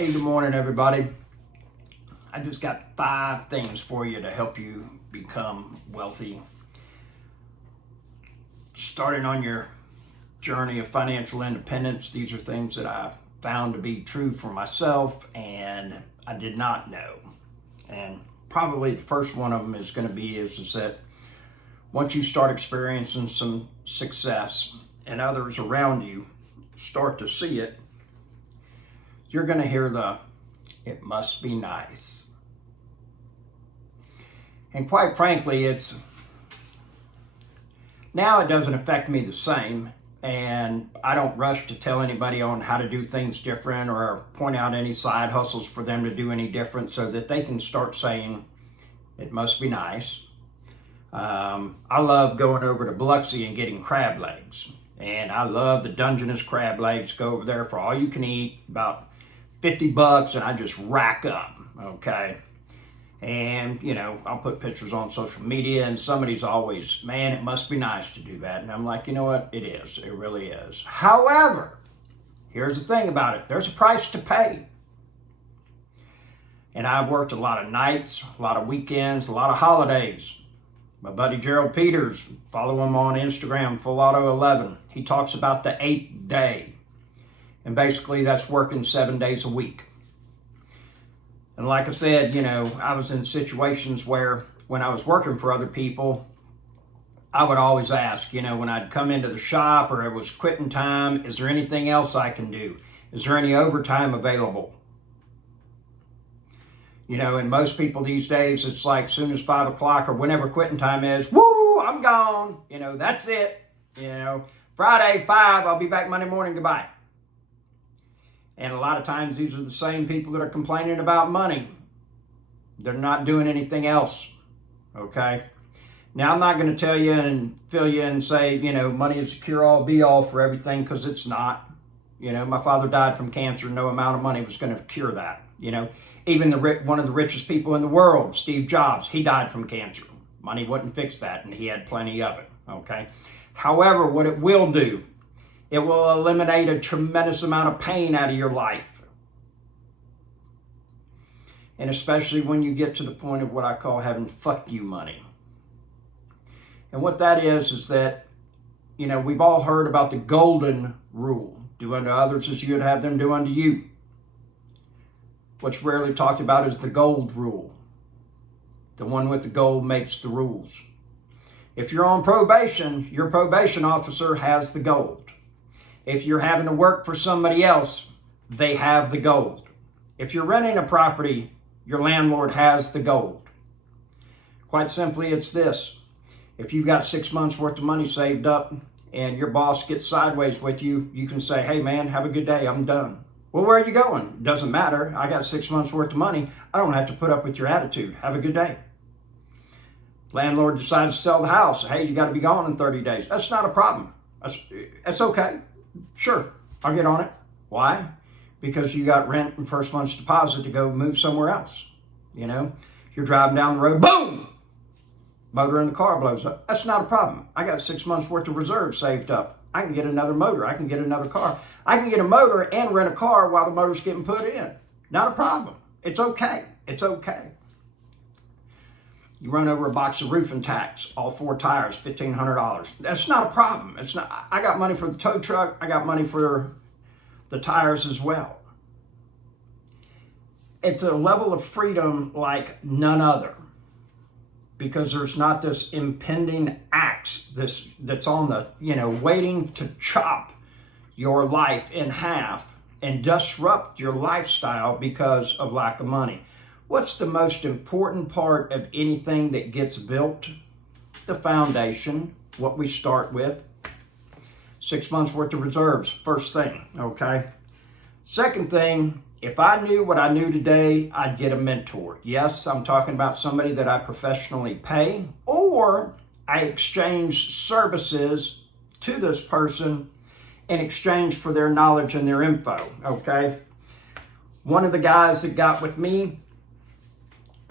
Hey, good morning, everybody. I just got 5 things for you to help you become wealthy. Starting on your journey of financial independence, these are things that I found to be true for myself and I did not know. And probably the first one of them is going to be is that once you start experiencing some success and others around you start to see it, you're going to hear it must be nice. And quite frankly, now it doesn't affect me the same, and I don't rush to tell anybody on how to do things different or point out any side hustles for them to do any different so that they can start saying, it must be nice. I love going over to Biloxi and getting crab legs, and I love the Dungeness crab legs. Go over there for all you can eat, about $50, and I just rack up, okay? And, I'll put pictures on social media, and somebody's always, man, it must be nice to do that. And I'm like, you know what? It is. It really is. However, here's the thing about it. There's a price to pay. And I've worked a lot of nights, a lot of weekends, a lot of holidays. My buddy Gerald Peters, follow him on Instagram, FullAuto11. He talks about the 8th day. And basically that's working 7 days a week. And like I said, I was in situations where when I was working for other people, I would always ask, when I'd come into the shop or it was quitting time, is there anything else I can do? Is there any overtime available? And most people these days, it's like as soon as 5 o'clock or whenever quitting time is, woo, I'm gone. That's it. Friday, 5, I'll be back Monday morning, goodbye. And a lot of times these are the same people that are complaining about money. They're not doing anything else, okay? Now, I'm not going to tell you and fill you in and say, money is the cure-all, be-all for everything, because it's not. My father died from cancer. No amount of money was going to cure that. Even one of the richest people in the world, Steve Jobs, he died from cancer. Money wouldn't fix that, and he had plenty of it, okay? However, what it will do, it will eliminate a tremendous amount of pain out of your life. And especially when you get to the point of what I call having fuck you money. And what that is that, we've all heard about the golden rule. Do unto others as you would have them do unto you. What's rarely talked about is the gold rule. The one with the gold makes the rules. If you're on probation, your probation officer has the gold. If you're having to work for somebody else, they have the gold. If you're renting a property, your landlord has the gold. Quite simply, it's this. If you've got 6 months worth of money saved up and your boss gets sideways with you, you can say, hey man, have a good day, I'm done. Well, where are you going? Doesn't matter. I got 6 months worth of money. I don't have to put up with your attitude. Have a good day. Landlord decides to sell the house. Hey, you got to be gone in 30 days. That's not a problem. That's okay. Sure, I'll get on it. Why? Because you got rent and first month's deposit to go move somewhere else. You're driving down the road, boom! Motor in the car blows up. That's not a problem. I got 6 months worth of reserves saved up. I can get another motor. I can get another car. I can get a motor and rent a car while the motor's getting put in. Not a problem. It's okay. It's okay. You run over a box of roofing tacks, all 4 tires, $1,500. That's not a problem. It's not. I got money for the tow truck. I got money for the tires as well. It's a level of freedom like none other, because there's not this impending axe that's on the, waiting to chop your life in half and disrupt your lifestyle because of lack of money. What's the most important part of anything that gets built? The foundation, what we start with. 6 months worth of reserves, first thing, okay? Second thing, if I knew what I knew today, I'd get a mentor. Yes, I'm talking about somebody that I professionally pay, or I exchange services to this person in exchange for their knowledge and their info, okay? One of the guys that got with me,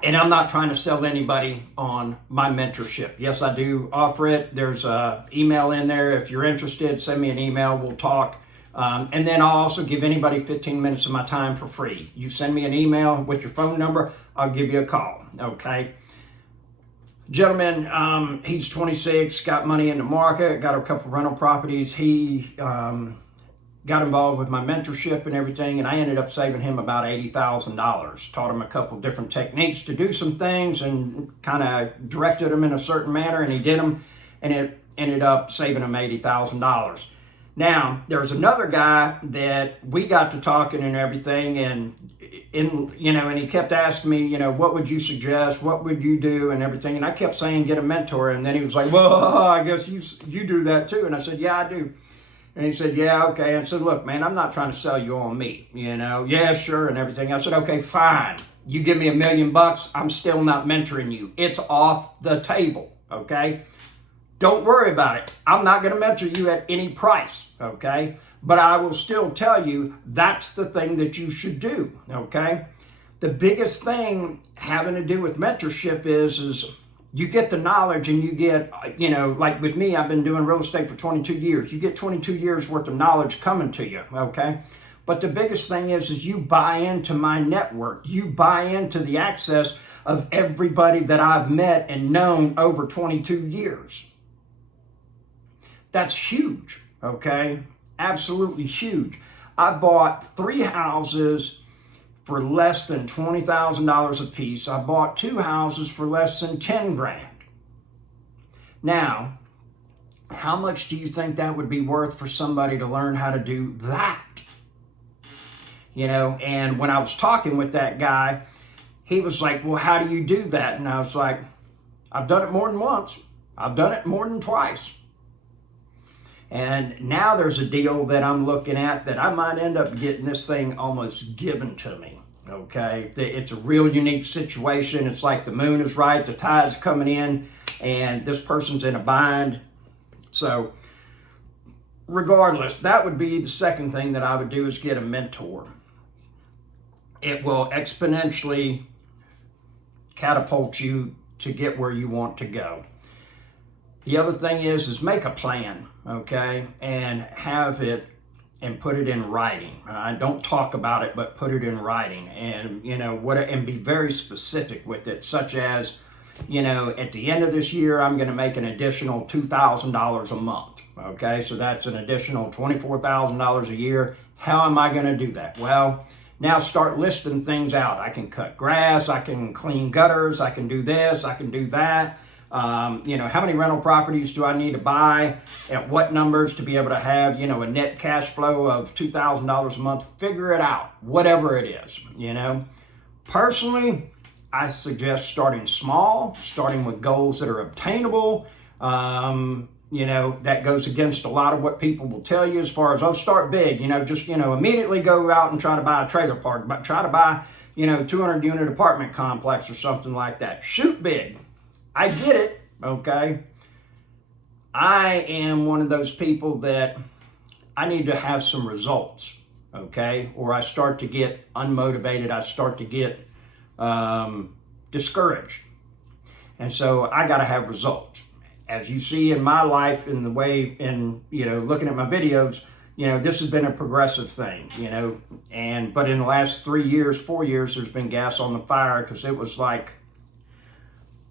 and I'm not trying to sell anybody on my mentorship. Yes, I do offer it. There's an email in there. If you're interested, send me an email. We'll talk. And then I'll also give anybody 15 minutes of my time for free. You send me an email with your phone number, I'll give you a call, okay? Gentleman, he's 26, got money in the market, got a couple rental properties. He got involved with my mentorship and everything, and I ended up saving him about $80,000. Taught him a couple different techniques to do some things and kind of directed him in a certain manner, and he did them, and it ended up saving him $80,000. Now, there's another guy that we got to talking and everything, and he kept asking me, what would you suggest? What would you do? And everything. And I kept saying, get a mentor. And then he was like, well, I guess you do that too. And I said, yeah, I do. And he said, yeah, okay. I said, look, man, I'm not trying to sell you on me, Yeah, sure, and everything. I said, okay, fine. You give me $1 million, I'm still not mentoring you. It's off the table, okay? Don't worry about it. I'm not going to mentor you at any price, okay? But I will still tell you that's the thing that you should do, okay? The biggest thing having to do with mentorship is you get the knowledge, and you get, like with me, I've been doing real estate for 22 years. You get 22 years worth of knowledge coming to you, okay? But the biggest thing is you buy into my network. You buy into the access of everybody that I've met and known over 22 years. That's huge, okay? Absolutely huge. I bought 3 houses for less than $20,000 a piece. I bought 2 houses for less than 10 grand. Now, how much do you think that would be worth for somebody to learn how to do that? And when I was talking with that guy, he was like, well, how do you do that? And I was like, I've done it more than once. I've done it more than twice. And now there's a deal that I'm looking at that I might end up getting this thing almost given to me, okay? It's a real unique situation. It's like the moon is right, the tide's coming in, and this person's in a bind. So regardless, that would be the second thing that I would do, is get a mentor. It will exponentially catapult you to get where you want to go. The other thing is make a plan, okay, and have it and put it in writing. Don't talk about it, but put it in writing, and and be very specific with it, such as, at the end of this year, I'm going to make an additional $2,000 a month. Okay, so that's an additional $24,000 a year. How am I going to do that? Well, now start listing things out. I can cut grass, I can clean gutters, I can do this, I can do that. How many rental properties do I need to buy? At what numbers to be able to have, a net cash flow of $2,000 a month? Figure it out, whatever it is, Personally, I suggest starting small, starting with goals that are obtainable. That goes against a lot of what people will tell you as far as, start big, immediately go out and try to buy a trailer park, but try to buy, 200 unit apartment complex or something like that. Shoot big. I get it, okay? I am one of those people that I need to have some results, okay? Or I start to get unmotivated. I start to get discouraged. And so I got to have results. As you see in my life, in the way, looking at my videos, this has been a progressive thing, but in the last 4 years, there's been gas on the fire, because it was like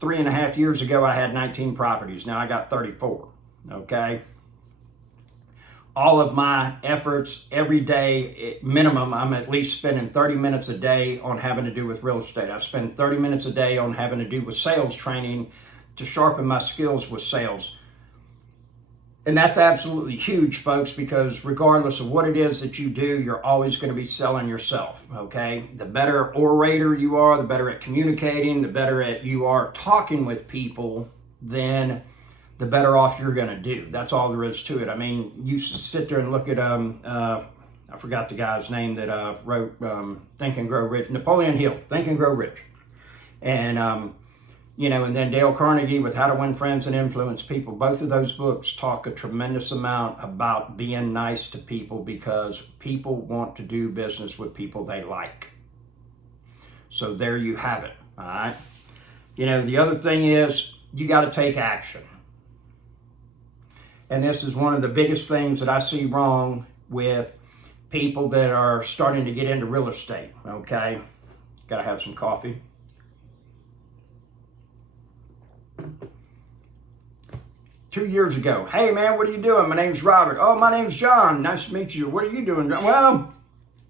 3.5 years ago, I had 19 properties. Now I got 34, okay? All of my efforts every day, minimum, I'm at least spending 30 minutes a day on having to do with real estate. I spend 30 minutes a day on having to do with sales training to sharpen my skills with sales. And that's absolutely huge, folks, because regardless of what it is that you do, you're always going to be selling yourself, okay? The better orator you are, the better at communicating, the better at you are talking with people, then the better off you're going to do. That's all there is to it. I mean, you sit there and look at, I forgot the guy's name that wrote Think and Grow Rich, Napoleon Hill, Think and Grow Rich. And, and then Dale Carnegie with How to Win Friends and Influence People. Both of those books talk a tremendous amount about being nice to people, because people want to do business with people they like. So there you have it, all right? The other thing is you got to take action. And this is one of the biggest things that I see wrong with people that are starting to get into real estate, okay? Gotta have some coffee. Two years ago, hey man, what are you doing? My name's Robert. Oh, my name's John. Nice to meet you. What are you doing? Well,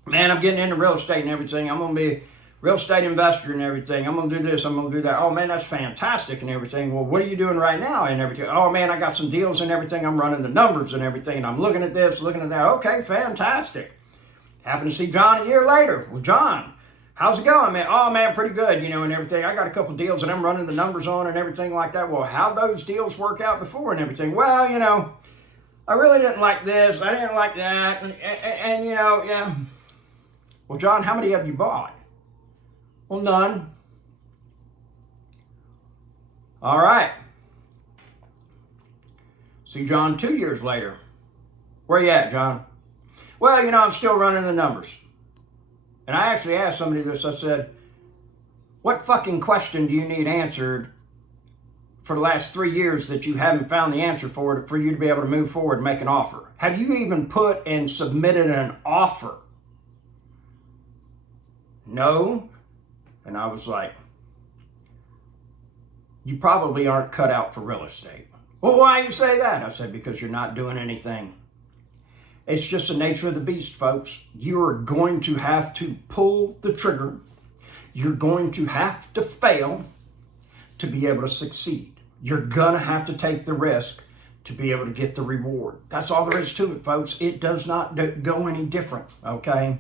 man, I'm getting into real estate and everything. I'm gonna be a real estate investor and everything. I'm gonna do this, I'm gonna do that. Oh man, that's fantastic and everything. Well, what are you doing right now and everything? Oh man, I got some deals and everything. I'm running the numbers and everything. And I'm looking at this, looking at that. Okay, fantastic. Happened to see John a year later. Well, John, how's it going, man? Oh, man, pretty good, and everything. I got a couple deals that I'm running the numbers on and everything like that. Well, how'd those deals work out before and everything? Well, I really didn't like this. I didn't like that. And yeah. Well, John, how many have you bought? Well, none. All right. See John 2 years later. Where you at, John? Well, I'm still running the numbers. And I actually asked somebody this. I said, what fucking question do you need answered for the last 3 years that you haven't found the answer for you to be able to move forward and make an offer? Have you even put and submitted an offer? No. And I was like, you probably aren't cut out for real estate. Well, why do you say that? I said, because you're not doing anything. It's just the nature of the beast, folks. You are going to have to pull the trigger. You're going to have to fail to be able to succeed. You're going to have to take the risk to be able to get the reward. That's all there is to it, folks. It does not go any different, okay?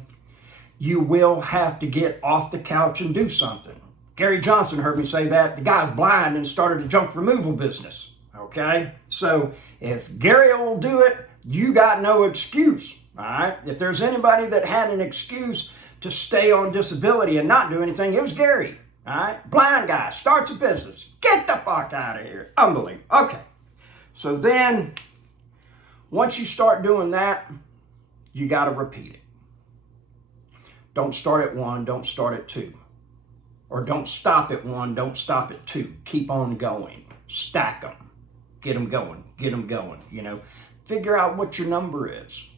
You will have to get off the couch and do something. Gary Johnson heard me say that. The guy's blind and started a junk removal business, okay? So if Gary will do it, you got no excuse, all right? If there's anybody that had an excuse to stay on disability and not do anything, it was Gary, all right? Blind guy, starts a business. Get the fuck out of here. Unbelievable. Okay. So then, once you start doing that, you got to repeat it. Don't start at 1, don't start at 2. Or don't stop at 1, don't stop at 2. Keep on going. Stack them. Get them going. Get them going, Figure out what your number is.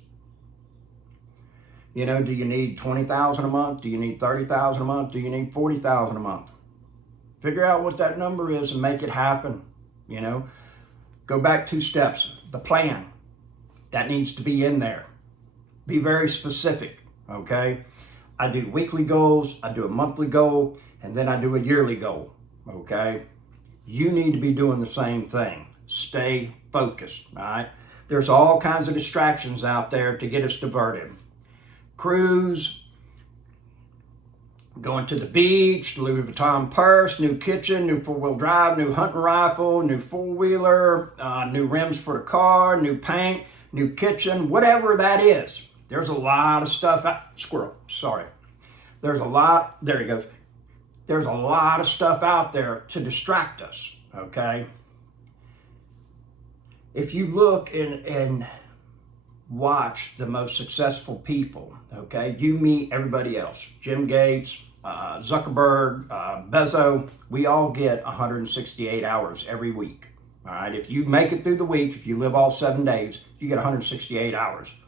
Do you need $20,000 a month? Do you need $30,000 a month? Do you need $40,000 a month? Figure out what that number is and make it happen. Go back 2 steps. The plan. That needs to be in there. Be very specific, okay? I do weekly goals, I do a monthly goal, and then I do a yearly goal, okay? You need to be doing the same thing. Stay focused, all right? There's all kinds of distractions out there to get us diverted. Cruise, going to the beach, Louis Vuitton purse, new kitchen, new 4-wheel drive, new hunting rifle, new 4-wheeler, new rims for the car, new paint, new kitchen, whatever that is. There's a lot of stuff There's a lot, there he goes. There's a lot of stuff out there to distract us, okay? If you look and watch the most successful people, okay, you meet everybody else. Jim Gates, Zuckerberg, Bezos, we all get 168 hours every week, all right? If you make it through the week, if you live all 7 days, you get 168 hours.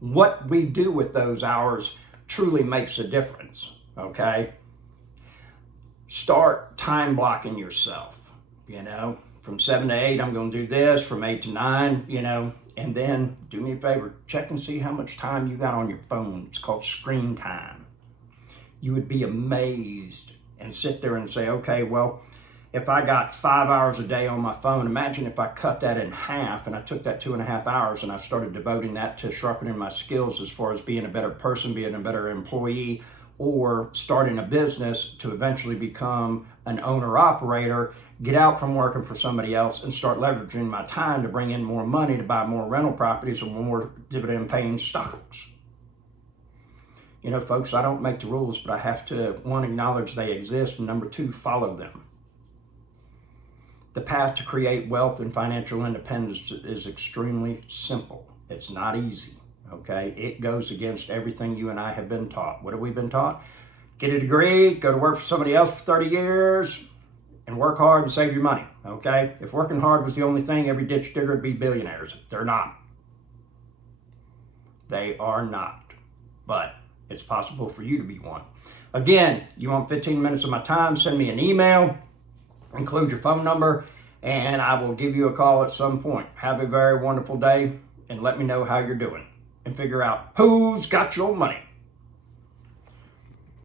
What we do with those hours truly makes a difference, okay? Start time blocking yourself, From 7 to 8, I'm going to do this. From 8 to 9, and then do me a favor, check and see how much time you got on your phone. It's called screen time. You would be amazed and sit there and say, okay, well, if I got 5 hours a day on my phone, imagine if I cut that in half and I took that 2.5 hours and I started devoting that to sharpening my skills as far as being a better person, being a better employee, or starting a business to eventually become an owner-operator, get out from working for somebody else and start leveraging my time to bring in more money to buy more rental properties or more dividend-paying stocks. Folks, I don't make the rules, but I have to, 1, acknowledge they exist, and number 2, follow them. The path to create wealth and financial independence is extremely simple. It's not easy, okay? It goes against everything you and I have been taught. What have we been taught? Get a degree, go to work for somebody else for 30 years, and work hard and save your money, okay? If working hard was the only thing, every ditch digger would be billionaires. They're not. They are not. But it's possible for you to be one. Again, you want 15 minutes of my time, send me an email, include your phone number, and I will give you a call at some point. Have a very wonderful day, and let me know how you're doing. And figure out who's got your money.